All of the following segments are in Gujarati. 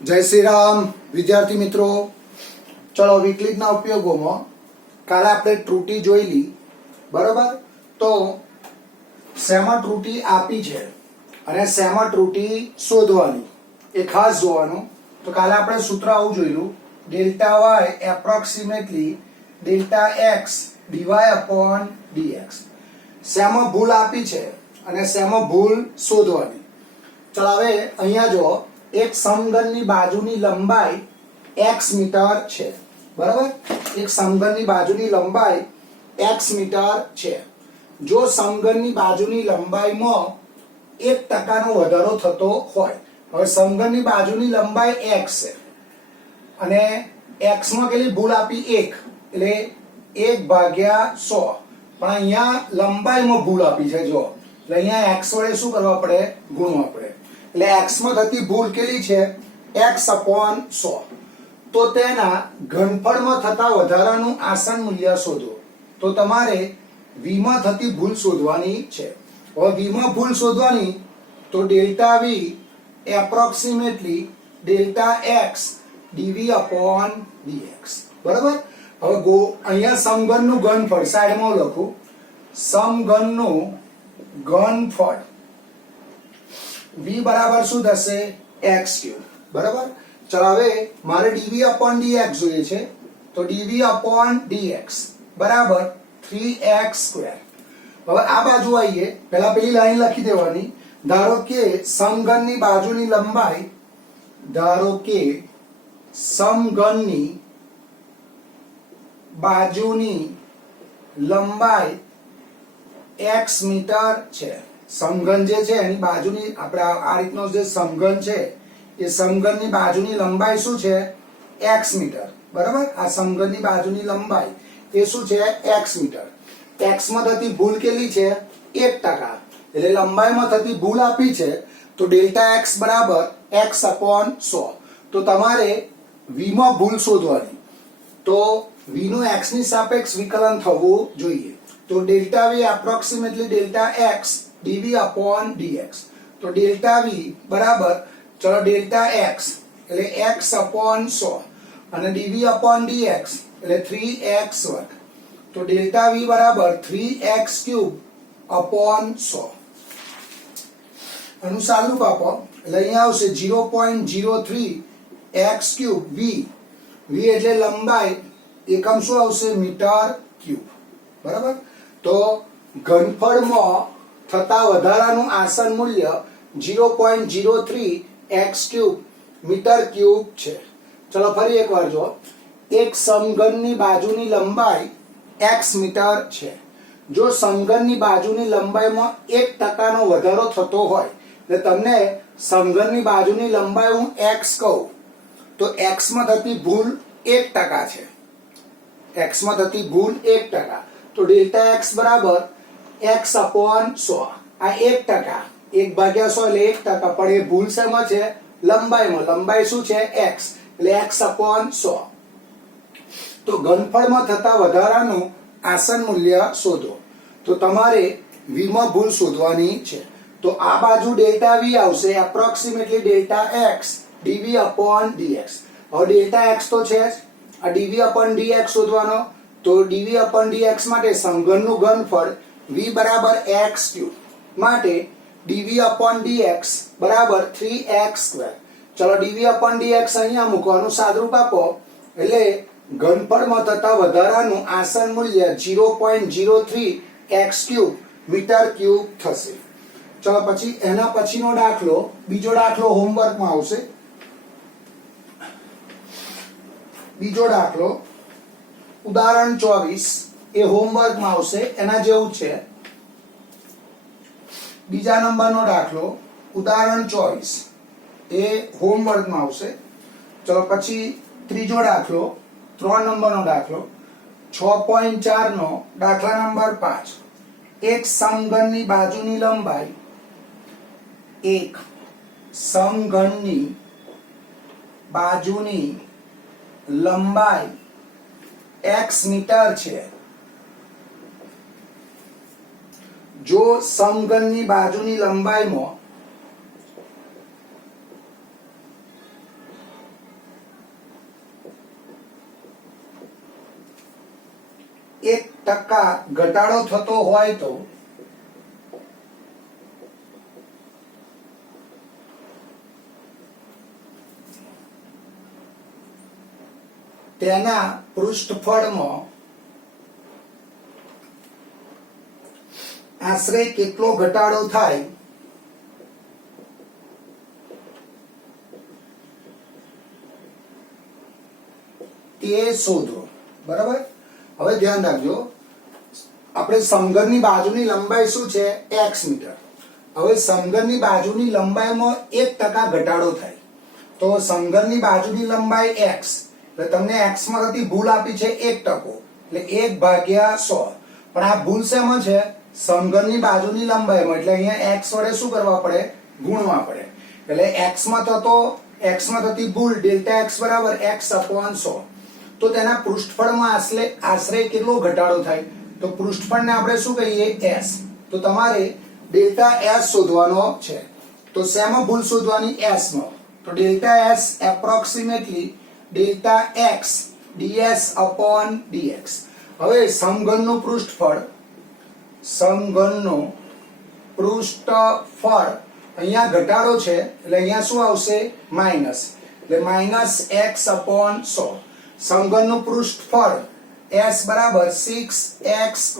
जय श्री राम विद्यार्थी मित्रों। चलो विकलितના ઉપયોગોમાં કાલે આપણે ત્રુટિ જોઈ લી બરોબર। તો શેમાં ત્રુટિ આપી છે અને શેમાં ત્રુટિ શોધવાની એ ખાસ જોવાનું। તો કાલે આપણે સૂત્ર આવું જોઈલું delta y approximately delta x dy upon dx। શેમાં ભૂલ આપી છે અને શેમાં ભૂલ શોધવાની। ચલો હવે અહીંયા જો एक समघनની બાજુની લંબાઈ x મીટર છે બરાબર। એક સમઘનની બાજુની લંબાઈ x મીટર છે। જો સમઘનની બાજુની લંબાઈમાં 1% નો વધારો થતો હોય, હવે સમઘનની બાજુની લંબાઈ x છે અને x માં કેટલી ભૂલ આપી 1 એટલે 1/100, પણ અહીંયા લંબાઈમાં ભૂલ આપી છે જો, એટલે અહીંયા x વડે શું કરવા પડે, ગુણવા પડે। એટલે x માં થતી ભૂલ કેટલી છે, x/100। તો તેના ઘનફળમાં થતા વધારાનું આસન મૂલ્ય શોધો। તો તમારે v માં થતી ભૂલ શોધવાની છે। હવે v માં ભૂલ શોધવાની તો delta v approximately delta x dv upon dx બરાબર। હવે અહીંયા સમઘનનું ઘનફળ સાઈડમાં લખું, સમઘનનું ઘનફળ v बराबर શું થશે, x ક્યુબ બરાબર। ચલો હવે મારે dv upon dx જોઈએ છે, તો dv upon dx બરાબર 3x સ્ક્વેર। હવે આ બાજુ આવીએ, પહેલા પેલી લાઈન લખી દેવાની। ધારો કે સમઘનની બાજુની લંબાઈ, ધારો કે સમઘનની બાજુની લંબાઈ x મીટર છે। समघन जे छे एनी बाजुनी आपणे आ रीतनो जे समघन छे ए समघननी बाजुनी लंबाई शुं छे, x मीटर बराबर। आ समघननी बाजुनी लंबाई ए शुं छे, x मीटर। x માં થતી ભૂલ કેટલી છે, 1%, એટલે લંબાઈમાં થતી ભૂલ આપી છે તો ડેલ્ટા x બરાબર x/100। તો તમારે v માં ભૂલ શોધવાની, તો v નું x ની સાપેક્ષ વિકલન થવું જોઈએ। તો delta v approximately delta x dv upon dx। तो डेल्टा v बराबर, चलो डेल्टा x એટલે x/100 અને dv upon dx એટલે 3x વર્ગ। તો डेल्टा v बराबर 3x क्यूब upon 100। આનું સાદુરૂપ આપો એટલે અહીંયા આવશે 0.03 x ક્યુબ v। v એટલે લંબાઈ, એકમ શું આવશે, મીટર ક્યુબ બરાબર। તો ઘનફળમાં થતા વધારાનું આસન મૂલ્ય 0.03 x ક્યુબ મીટર ક્યુબ છે। ચલો ફરી એકવાર જો, એક સમઘનની બાજુની લંબાઈ x મીટર છે। જો સમઘનની બાજુની લંબાઈમાં 1% નો વધારો થતો હોય, એટલે તમને સમઘનની બાજુની લંબાઈ હું x કહું તો x માં થતી ભૂલ 1% છે। x માં થતી ભૂલ 1%, તો ડેલ્ટા x બરાબર x/100। આ 1%, 1/100 એટલે 1%, પણ એ ભૂલ શેમાં છે, લંબાઈમાં। લંબાઈ શું છે, x, એટલે x/100। તો ઘનફળમાં થતા વધારાનું આસન મૂલ્ય શોધો। તો તમારે v માં ભૂલ શોધવાની છે। તો આ બાજુ ડેલ્ટા v આવશે approximately delta x dv upon dx। હવે ડેલ્ટા x તો છે જ, આ dv upon dx શોધવાનો। તો dv upon dx માટે સમઘનનું ઘનફળ v बराबर x क्यूब माटे dv upon dx बराबर 3x स्क्वायर। चलो dv upon dx અહીંયા મૂકવાનું સાદુરૂપ આપો એટલે ઘનફળમાં થતા વધારાનું આસન મૂલ્ય 0.03 x ક્યુબ મીટર ક્યુબ થશે। ચલો પછી એના પછીનો દાખલો, બીજો દાખલો હોમવર્કમાં આવશે। બીજો દાખલો ઉદાહરણ 24 એ હોમવર્કમાં આવશે, એના જેવું છે। બીજા નંબરનો દાખલો ઉદાહરણ 24 એ હોમવર્કમાં આવશે। ચલો પછી ત્રીજો દાખલો 3 નંબરનો દાખલો 6.4 નો દાખલા નંબર 5। એક સમઘનની બાજુની લંબાઈ, એક સમઘનની બાજુની લંબાઈ x મીટર છે। જો સમઘનની બાજુની લંબાઈમાં ટકા ઘટાડો થતો હોય તો તેના પૃષ્ઠફળમાં આશરે કેટલો ઘટાડો થાય તે શોધો. બરાબર. હવે ધ્યાન રાખજો, આપણે સમઘનની બાજુની લંબાઈ શું છે? x metre. હવે સમઘનની બાજુની લંબાઈમાં 1% ઘટાડો થાય તો સમઘનની બાજુની લંબાઈ x, એટલે તમને x માં થતી ભૂલ આપી છે 1%, એટલે 1/100. પણ આ ભૂલ શેમાં છે? સમઘનની બાજુની લંબાઈમાં, એટલે અહીંયા x વડે શું કરવા પડે? ગુણવા પડે. એટલે x માં થતી ભૂલ ડેલ્ટા x બરાબર x/100. તો તેના પૃષ્ઠફળમાં આશરે કેટલો ઘટાડો થાય? તો પૃષ્ઠફળને આપણે શું કહીએ? s. તો તમારે ડેલ્ટા s શોધવાનો છે. તો શેમાં ભૂલ શોધવાની? s માં. તો delta s approximately delta x ds/dx. હવે સમઘનનું પૃષ્ઠફળ અહીંયા ઘટાડો છે એટલે અહીંયા શું આવશે? માઈનસ. એટલે -x/100. સમઘનનું પૃષ્ઠફળ s બરાબર 6x².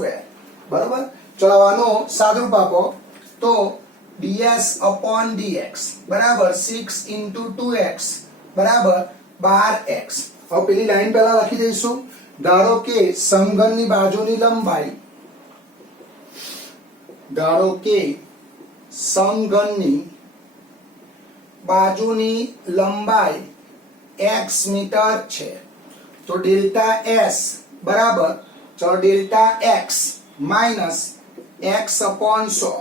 બરાબર. ચલો આનો સાદુરૂપ આપો તો ds/dx બરાબર 6 × 2x બરાબર 12x. હવે પેલી લાઈન પહેલા લખી દઈશું. ધારો કે સમઘનની બાજુની લંબાઈ x મીટર છે તો ડેલ્ટા s બરાબર delta x minus x/100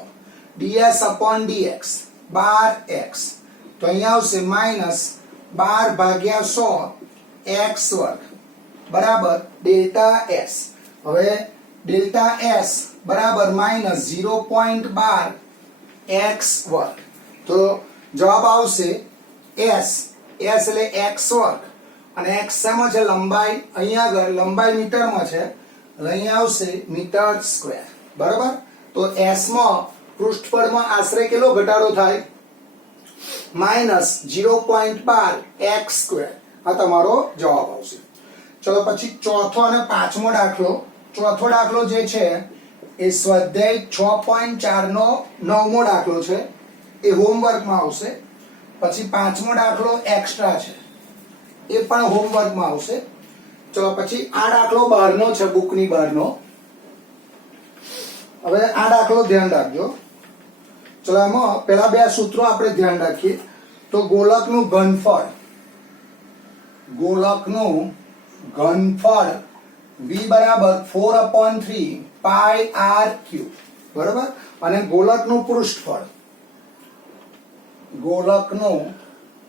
ds/dx 12x. તો અહીંયા આવશે -12/100 x² બરાબર ડેલ્ટા s. હવે ડેલ્ટા s બરાબર -0.12 x². તો જવાબ આવશે s એટલે x² અને x શેમાં છે? લંબાઈ. અહીંયા આગળ લંબાઈ મીટરમાં છે એટલે અહીંયા આવશે મીટર². બરાબર. તો s માં પૃષ્ઠફળમાં આશરે કેટલો ઘટાડો થાય? -0.12 x². આ તમારો જવાબ આવશે. ચલો પછી ચોથો અને પાંચમો દાખલો. ચોથો દાખલો જે છે એ સ્વાધ્યાય 6.4 નો 9મો દાખલો છે, એ હોમવર્કમાં આવશે. પછી પાંચમો દાખલો એક્સ્ટ્રા છે, એ પણ હોમવર્કમાં આવશે. ચલો પછી આ દાખલો બહારનો છે, બુકની બહારનો. હવે આ દાખલો ધ્યાન રાખજો. ચલો એમાં પેલા બે સૂત્રો આપણે ધ્યાન રાખીએ. તો ગોલકનું ઘનફળ v બરાબર 4/3 પાઈ r3. બરાબર. અને ગોલકનું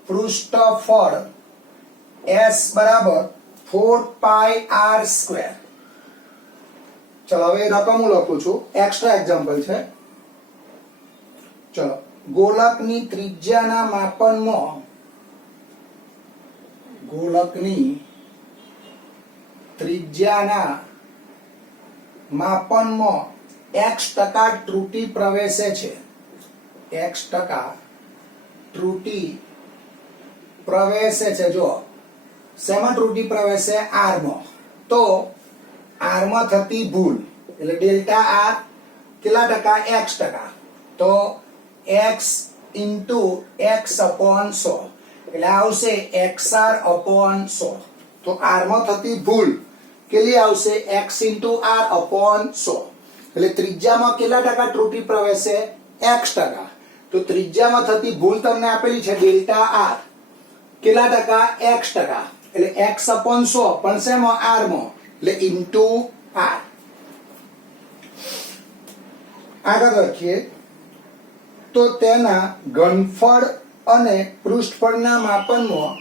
પૃષ્ઠફળ s બરાબર 4 પાઈ r². ચલો હવે રકમ હું લખું છું, એક્સ્ટ્રા એક્ઝામ્પલ છે. ચલો ગોલકની ત્રિજ્યાના માપનમાં x% ત્રુટિ પ્રવેશે છે. x% ત્રુટિ પ્રવેશે છે. જો શેમાં ત્રુટિ પ્રવેશે? r માં. તો r માં થતી ભૂલ એટલે ડેલ્ટા r કેટલા ટકા? x%. તો x × x/100 એટલે આવશે xr/100. તો r માં થતી ભૂલ કેટલી આવશે? x × r/100. એટલે ત્રિજ્યામાં કેટલા ટકા ત્રુટિ પ્રવેશે? x%. તો ત્રિજ્યામાં થતી ભૂલ તમને આપેલી છે ડેલ્ટા r કેટલા ટકા? x%. એટલે x/100 પણ શેમાં? r માં. એટલે * r. આગળ લખીએ તો તેના ઘનફળ અને પૃષ્ઠફળના માપનમાં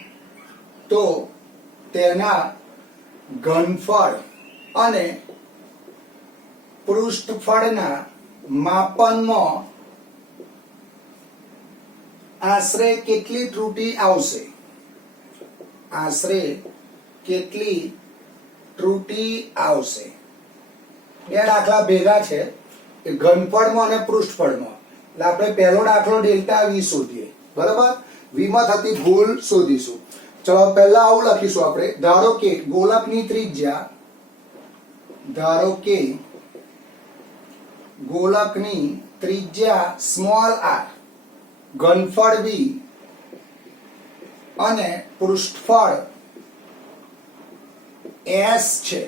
આશરે કેટલી ત્રુટિ આવશે? બે દાખલા ભેગા છે એ ઘનફળમાં અને પૃષ્ઠફળમાં. એટલે આપણે પહેલો દાખલો ડેલ્ટા વી શોધીએ. બરાબર, વી માં થતી ભૂલ શોધીશું. ચલો પહેલા આવું લખીશું આપણે. ધારો કે ગોલકની ત્રિજ્યા, ધારો કે ગોલકની ત્રિજ્યા સ્મોલ આર, ઘનફળ વી અને પૃષ્ઠફળ એસ છે.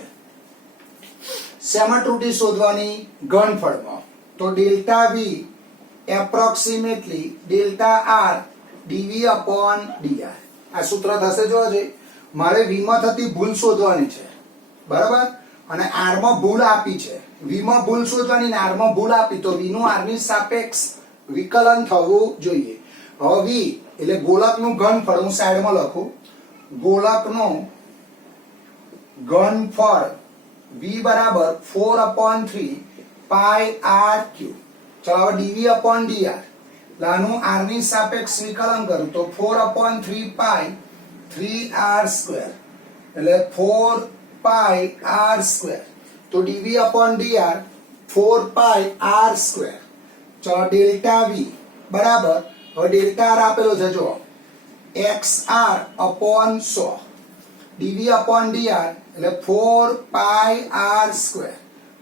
શેમાં ત્રુટી શોધવાની? ઘનફળમાં. તો delta V approximately delta R d v upon d r. આ સૂત્ર થશે. જોજે, મારે વી માં થતી ભૂલ શોધવાની છે. બરાબર, અને આર માં ભૂલ આપી છે. વી માં ભૂલ શોધવાની ને આર માં ભૂલ આપી, તો વી નું આર ની સાપેક્ષ વિકલન થવું જોઈએ. હવે વી એટલે ગોલકનું ઘનફળ, હું સાઈડમાં લખું, ગોલકનું ઘનફળ વી બરાબર 4/3 પાઈ આર ક્યુ. ચલો હવે ડીવી અપોન ડીઆર, આનું આર ની સાપેક્ષ વિકલન કરું તો 4/3 પાઈ 3r², એટલે 4 પાઈ r². તો ડીવી અપોન ડીઆર 4 પાઈ r². ચલો ડેલ્ટા વી બરાબર, હવે ડેલ્ટા આર આપેલો છે જો, xr અપોન 100, ડીવી અપોન ડીઆર એટલે 4 પાઈ r².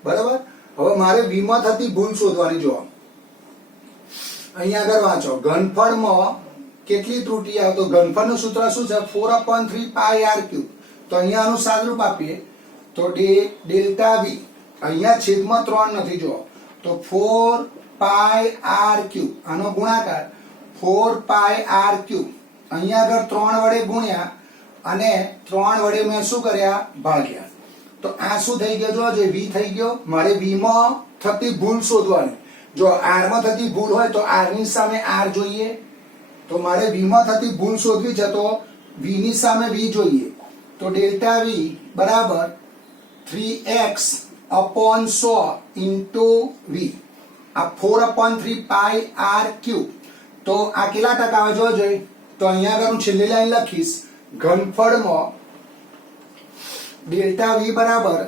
બરાબર, હવે મારે વી માં થતી ભૂલ શોધવાની. જો અહીંયા આગળ વાંચો, ઘનફળમાં કેટલી ત્રુટી આવે? તો ઘનફળનું સૂત્ર શું છે? 4/3 પાઈ r³. તો અહીંયા આનું સાદુરૂપ આપીએ તો ડેલ્ટા વી, અહીંયા છેદમાં 3 નથી. જો તો 4 પાઈ r³, આનો ગુણાકાર 4 પાઈ r³. અહીંયા આગળ 3 વડે ગુણ્યા અને 3 વડે મેં શું કર્યા? ભાગ્યા. તો આ શું થઈ ગયો? જો જે વી થઈ ગયો. મારે વી માં થતી ભૂલ શોધવાની. જો આર માં થતી ભૂલ હોય તો આર ની સામે આર જોઈએ. તો મારે વી માં થતી ભૂલ શોધવી છે તો વી ની સામે વી જોઈએ. તો ડેલ્ટા વી બરાબર 3x અપોન 100 ઇન્ટુ વી. આ 4/3 પાઈ r³. તો આ કેટલા ટકા આવે? જોજો, તો અહીંયા આગળ હું છેલ્લી લાઈન લખીશ, ઘનફળમાં ડેલ્ટા વી બરાબર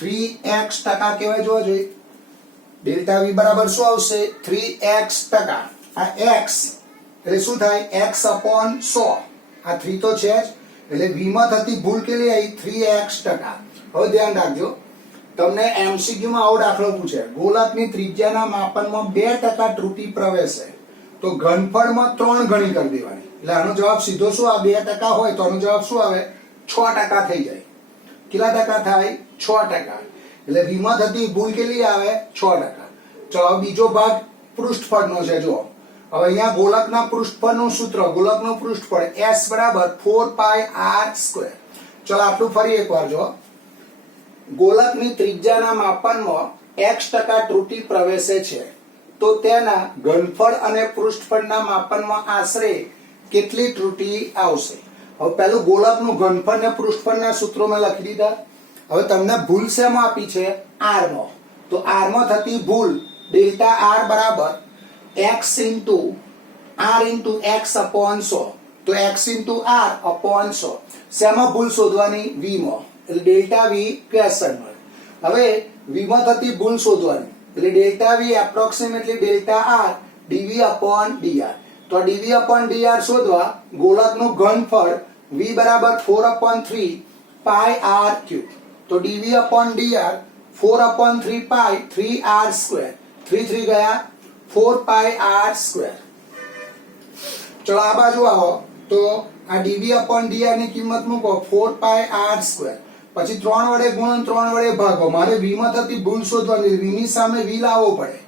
3x ટકા કહેવાય. જોજો, ડેલ્ટા વી બરાબર શું આવશે? 3x ટકા. આ x એટલે શું થાય? x upon 100. આ 3 તો છે જ, એટલે વી માં થતી ભૂલ કેટલી આવી? 3x ટકા. હવે ધ્યાન રાખજો, તમને એમસીક્યુ માં આવો દાખલો પૂછે, ગોલકની ત્રિજ્યાના માપનમાં 2% ત્રુટી પ્રવેશે તો ઘનફળમાં 3 ગણી કરી દેવાની. એટલે આનો જવાબ સીધો શું? આ 2% હોય તો આનો જવાબ શું આવે? 6% થઈ જાય. કેટલા ટકા થાય? 6%. એટલે વી માં થતી ભૂલ કેટલી આવે? 6%. ચલો બીજો ભાગ પૃષ્ઠફળનો છે. જો હવે અહીંયા ગોલકના પૃષ્ઠફળનું સૂત્ર, ગોલકનું પૃષ્ઠફળ s બરાબર 4 પાઈ r². ચલો આટલું ફરી એકવાર જો, ગોલકની ત્રિજ્યાના માપનમાં x% ત્રુટી પ્રવેશે છે તો તેના ઘનફળ અને પૃષ્ઠફળના માપનમાં આશરે કેટલી ત્રુટી આવશે? હવે પહેલું ગોલકનું ઘનફળ ને પૃષ્ઠફળના સૂત્રો મેં લખી દીધા. હવે તમને ભૂલ શેમાં આપી છે? r માં. તો r માં થતી ભૂલ ડેલ્ટા r બરાબર x into r into x upon 100. તો x ઇન્ટુ r અપોન 100. શેમાં ભૂલ શોધવાની? વી માં. એટલે ડેલ્ટા વી ક્વેશ્ચનમાં. હવે વી માં થતી ભૂલ શોધવાની. એટલે delta V approximately delta R d v upon d r. તો ડીવી અપોન ડીઆર શોધવા ગોલકનું ઘનફળ વી બરાબર 4/3 પાઈ r³. તો ડીવી અપોન ડીઆર 4/3 પાઈ 3r². 3 3 ગયા 4 પાઈ r². ચલો આ બાજુ આવો તો આ ડીવી અપોન ડીઆર ની કિંમત મૂકો 4 પાઈ r². પછી 3 વડે ગુણન 3 વડે ભાગો. મારે વી માં થતી ભૂલ શોધવાની. વી ની સામે વી લાવવો પડે.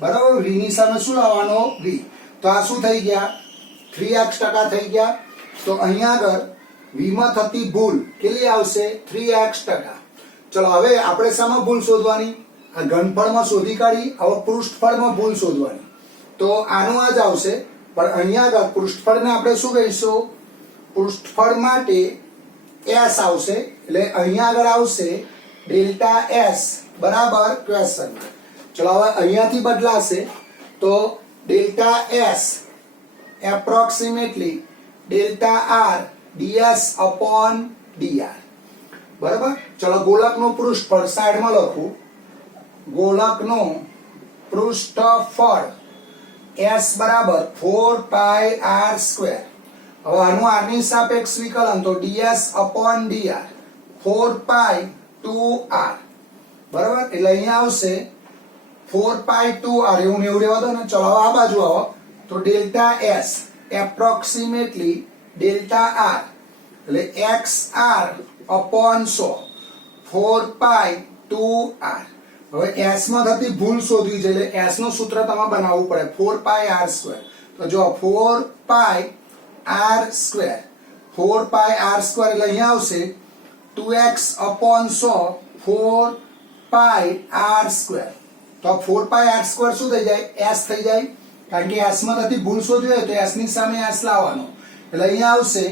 બરાબર, વી ની સામે શું લાવવાનો? વી. તો આ શું થઈ ગયા? 3x% થઈ ગયા. તો અહીંયા આગળ વી માં થતી ભૂલ કેટલી આવશે? 3x%. ચલો હવે આપણે શામાં ભૂલ શોધવાની? આ ઘનફળમાં શોધી કાઢી. હવે પૃષ્ઠફળમાં ભૂલ શોધવાની. તો આનું આ જ આવશે. પણ અહીંયા આગળ પૃષ્ઠફળને આપણે શું કહીશું? પૃષ્ઠફળ માટે s આવશે. એટલે અહીંયા આગળ આવશે ડેલ્ટા s બરાબર ક્વેશ્ચન. ચલો હવે અહીંયાથી બદલાશે તો delta s approximately delta r ds upon dr. બરાબર. ચલો ગોલકનું પૃષ્ઠફળ સાઈડમાં લખું, ગોલકનું પૃષ્ઠફળ s બરાબર 4πr². હવે આનું r ની સાપેક્ષ વિકલન તો ds/dr 4π2r બરાબર. એટલે અહીંયા આવશે 4π2r એવું ને એવું રહેવા દો ને. ચલો હવે આ બાજુ આવો તો delta s approximately delta r એટલે xr/100 4π2r. હવે s માં થતી ભૂલ શોધવી છે એટલે s નું સૂત્ર તમારે બનાવવું પડે 4πr². તો જો 4πr², 4πr² એટલે અહીંયા આવશે 2x/100 4πr². તો 4πr² શું થઈ જાય? s થઈ જાય. કારણ કે s માં થતી ભૂલ શોધવી હોય તો s ની સામે s લાવવાનો. એટલે અહીંયા આવશે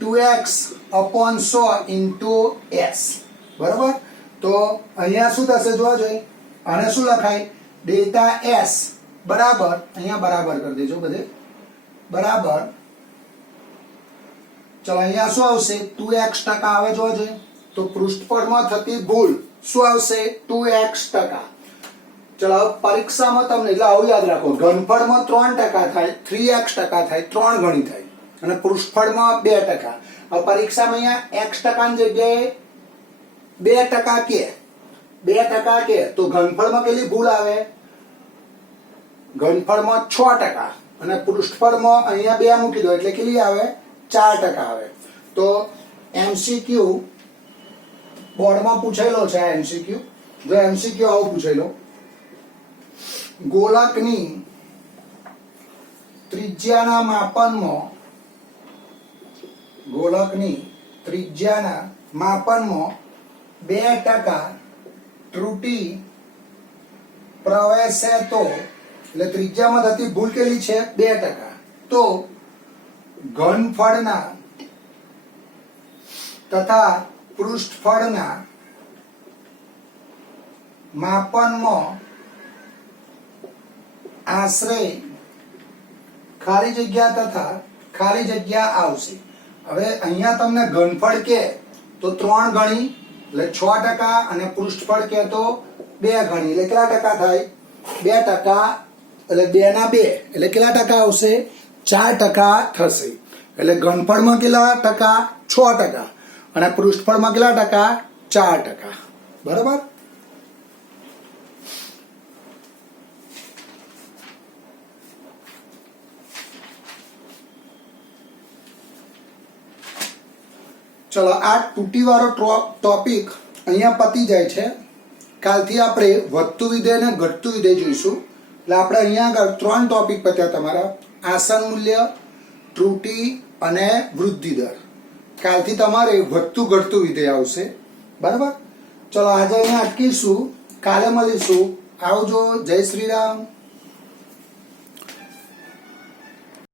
2x/100 × s. બરાબર. તો અહીંયા શું થશે જોવા જોઈએ. આને શું લખાય? ડેલ્ટા s બરાબર, અહીંયા બરાબર કરી દેજો બધે બરાબર. ચલો અહીંયા શું આવશે? 2x% આવે જોવા જોઈએ. તો પૃષ્ઠફળમાં થતી ભૂલ શું આવશે? 2x%. ચલો પરીક્ષામાં તમને એટલે આવું યાદ રાખો, ઘનફળમાં 3% થાય, 3x% થાય, 3 ગણી થાય અને પૃષ્ઠફળમાં 2%. હવે પરીક્ષામાં અહીંયા x% ની જગ્યાએ 2% કે 2% કે તો ઘનફળમાં કેટલી ભૂલ આવે? ઘનફળમાં 6% અને પૃષ્ઠફળમાં અહીંયા 2 મૂકી દો એટલે કેટલી આવે? 4% આવે. તો એમસીક્યુ બોર્ડમાં પૂછેલો છે. આ એમસીક્યુ જો એમસીક્યુ આવો પૂછેલો, ગોલકની ત્રિજ્યાના માપનમાં, ગોલકની ત્રિજ્યાના માપનમાં 2% ત્રુટી પ્રવેશે તો, એટલે ત્રિજ્યામાં થતી ભૂલ કેટલી છે? 2%. તો ઘનફળના તથા પૃષ્ઠફળના માપનમાં આશરે ખાલી જગ્યા તથા ખાલી જગ્યા આવશે. હવે અહીંયા તમને ઘનફળ કે તો 3 ગણી એટલે 6% અને પૃષ્ઠફળ કે તો 2 ગણી એટલે કેટલા ટકા થાય? 2%. એટલે 2 ના 2 એટલે કેટલા ટકા આવશે? 4% થશે. એટલે ઘનફળમાં કેટલા ટકા? 6% અને પૃષ્ઠફળમાં કેટલા ટકા? 4%. બરાબર. ચલો આ તૂટી વાળો ટોપિક અહીંયા પતી જાય છે. કાલથી આપણે વધતું વિધેય અને ઘટતું વિધેય જોઈશું. એટલે આપણે અહીંયા આગળ 3 ટોપિક પત્યા તમારા: આસન મૂલ્ય, ત્રુટી અને વૃદ્ધિ દર. કાલથી તમારે વધતું ઘટતું વિધેય આવશે. બરાબર. ચલો આજે અહીંયા અટકીશું, કાલે મળીશું. આવજો. જય શ્રી રામ.